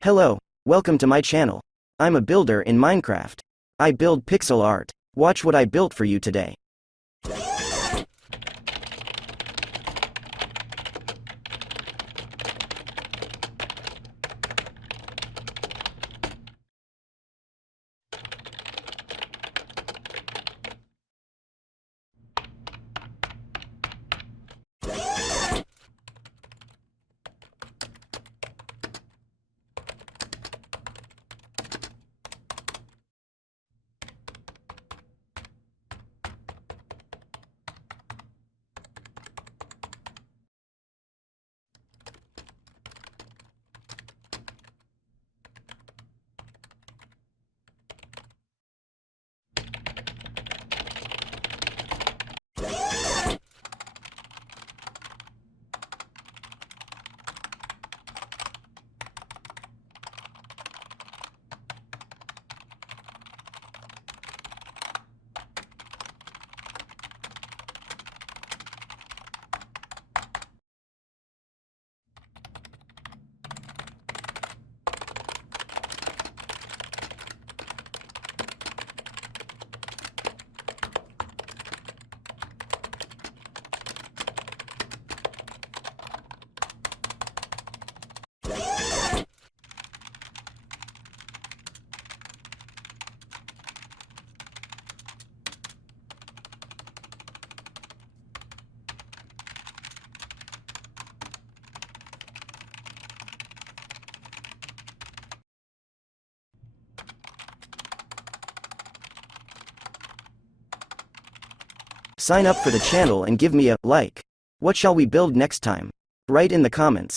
Hello, welcome to my channel. I'm a builder in Minecraft. I build pixel art. Watch what I built for you today. Sign up for the channel and give me a like. What shall we build next time? Write in the comments.